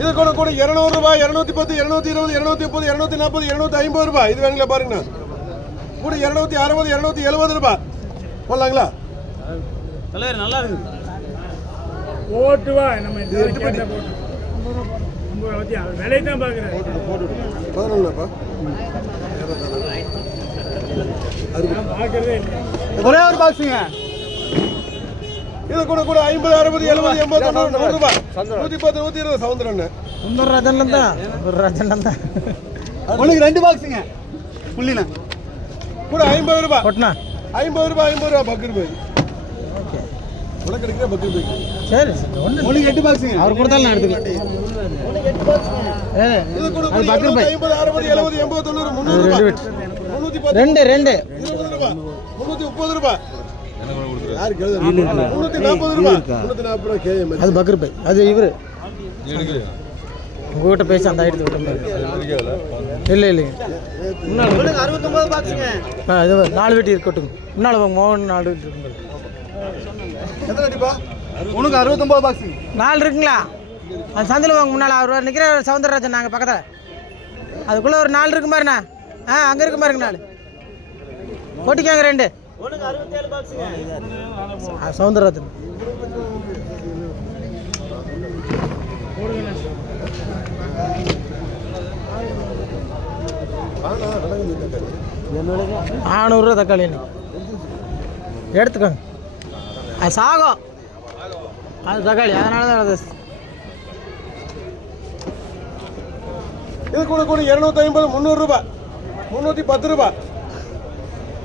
இது கூட கூட 200 ரூபாய், 210, 220, 230, 240, 250 ரூபாய். இது வேணுங்களா பாருங்கண்ணா. கூட 260, 270 ரூபாய் போடலாங்களா? நல்லா இருக்கு. ஓட்டுவா நம்ம விலை தான் பார்க்குறேன். 11 பார்க்கறதே இல்லை. ஒரே ஒரு பாக்ஸுங்க. இது கூட கூட 50, 60, 70, 80, 90, 100 ரூபாய். 110, 120 சவுந்தரண்ணே. உனக்கு 2 பாக்ஸுங்க. புள்ளிண்ணா கூட 50 ரூபாய். கொட்டினா 50 ரூபாய், 50 ரூபாய் பக்கர் போய். உனக்கு கிடைக்கிற பக்கர் போய். சரி உனக்கு 8 பாக்ஸுங்க. அவர் கொடுத்தாலும் நான் எடுத்துக்கலாம். இது கூட 50, 60, 70, 80, 90, 300 ரூபாய். 310, 2 20 ரூபாய். 330 ரூபாய். யாருக்கு 340 ரூபாய். 340 ரூபாய் கேஎம். அது பக்கர் பை. அது இவரு உங்ககிட்ட பேசி அந்த எடுத்து விட்டோம். இல்லை முன்னாள் 69 பாக்ஸுங்க. இது 4 வெட்டி இருக்கட்டும். முன்னால் மோகன் 4 வெட்டி இருக்குங்க. எத்தனை அடிப்பா? உனக்கு 69 பாக்ஸுங்க. 4 இருக்குங்களா? அது சந்தில் வாங்க முன்னால் அவர் நிற்கிற சவுந்தரராஜன் நாங்கள் பக்கத்தில். அதுக்குள்ளே ஒரு 4 இருக்கு பாருண்ணா. அங்கே இருக்கு பாருங்க 4 போட்டிக்காங்க 2. உனக்கு 67 பாக்ஸுங்க. சவுந்தரராஜன் ₹400 தக்காளி எடுத்துக்கோங்க. அது சாகம் அது தக்காளி, அதனால தான் அது. இது கூட கூட 250, 300 ரூபாய். 310 ரூபாய்.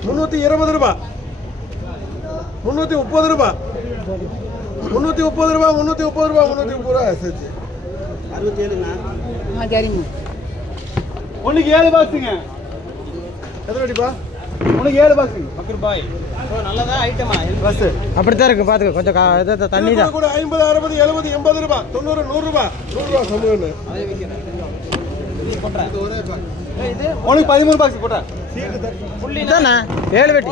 320 ரூபாய். 330 ரூபாய். 330 ரூபாய். 330 ரூபாய். 330 ரூபாய். சரி 67ண்ணா. சரிங்க. உனக்கு 7 பாக்ஸுங்க. எத்தனை அடிப்பா? உனக்கு 7 பாக்ஸுங்க. பக்கர் பாய் நல்லதா ஐட்டமா பஸ் அப்படித்தான் இருக்கு. பார்த்துக்க கொஞ்சம் இதை தண்ணி தான். கூட 50, 60, 70, 80 ரூபாய். 90, 100 ரூபாய். 100 ரூபாய் சமூகன்னு. உனக்கு 13 பாக்ஸ் போட்டேன். தானே 7 வெட்டி.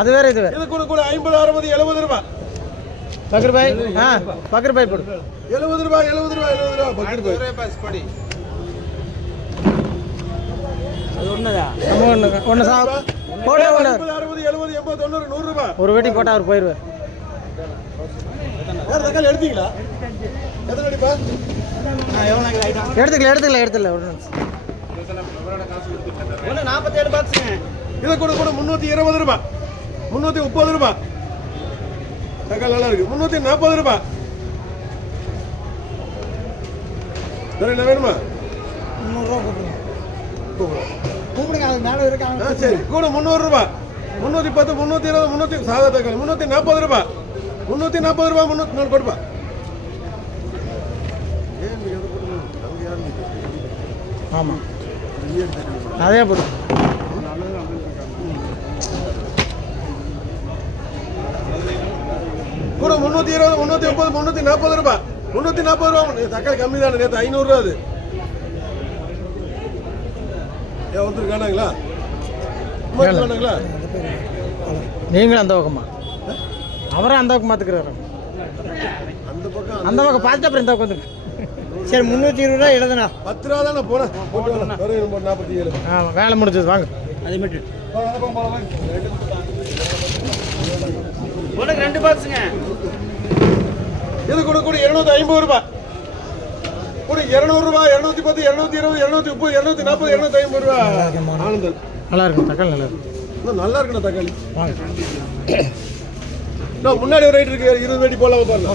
அது வேற இது வேற. இது கூட கூட 50, 60, 70 ரூபாய். பக்கர் பாய். பக்கர் பாய் போடு. 70 ரூபாய். 70 ரூபாய். 70 ரூபாய் பக்கர் பாய். ஒரு வெட்டி போட்டா அவர் போயிருவார். எடுத்தீங்களா? எடுத்துக்கல 47 பாக்ஸுங்க. இதை கூட கூட 320 ரூபாய். 330 ரூபாய். தக்காளி நல்லா இருக்கு. 340 ரூபாய். என்ன வேணுமா? 300 ரூபா கூப்பிடுங்க. அது மேலே இருக்காங்க. சரி கூட 300 ரூபாய். 310, 320, 300 சாதா தக்காளி 340 ரூபாய். 340 ரூபாய். 300 கொடுப்பா. ஆமாம் அதே போடு. கூட 320, 330, 340 ரூபாய். 340 ரூபாய். தக்காளி கம்மி தானே. நேற்று 500 ரூபா. அது ஒருத்தர் காணாங்களா? காணாங்களா? நீங்களும் அந்த பக்கமா? அவரும் அந்த பக்கம் பார்த்துக்கிறாரு. அந்த பக்கம் பார்த்துட்டு அப்புறம் இந்த பக்கம் வந்துருக்கு. சரி 320 ரூபா எழுதுண்ணா. 10 ரூபா தானே போனேன். 47. ஆமாம் வேலை முடிஞ்சது. வாங்க அதே மட்டும் உனக்கு 2 பாக்ஸுங்க. இது கூட கூட 250 ரூபாய். கூட 200 ரூபாய். 210, 220, 230, 240, 250 ரூபாய். ஆனந்தன் நல்லா இருக்கும். தக்காளி நல்லா இருக்கும். இன்னும் நல்லா இருக்குண்ணா தக்காளி. வாங்க முன்னாடி ஒரு ரைட் இருக்கு. 20 வெட்டி போடலாம் பாருங்க.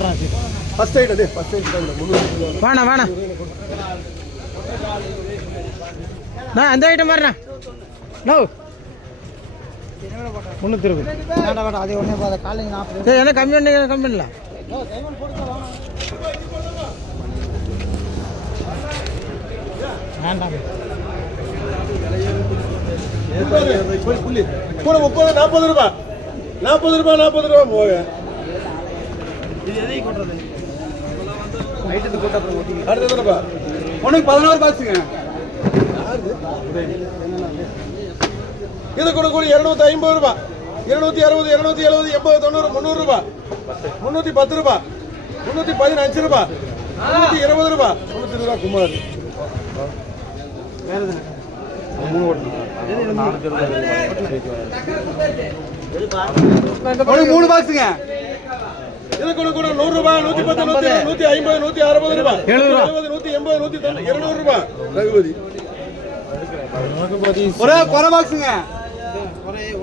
ஃபர்ஸ்ட் ரைட் அதே ஃபர்ஸ்ட் ரைட் தான். வேணா அந்த ஐட்டம் பாருண்ணா. நோ 320 வேண்டாம். அதே ஒன்றே போத காலையில் 40. சரி என்ன கம்மி பண்ணல. வேண்டாம் கூட 30, 40 ரூபாய். 40 ரூபாய். 40 ரூபாய் போக. அடுத்ததுப்பா உனக்கு 11 பாக்ஸுங்க. இது கூட கூட 250 ரூபாய். 260, 270, 80, 90, 300 ரூபாய். 310 ரூபாய். 315 ரூபாய். 320 ரூபா 320 ரூபா குமார் மூணு பாக்ஸுங்க இது கூட கூட 100 ரூபாய் 110 150 160 ரூபாய் 70 180 190 200 ரூபாய் ரகுபதி ஒரே குறை பாக்ஸுங்க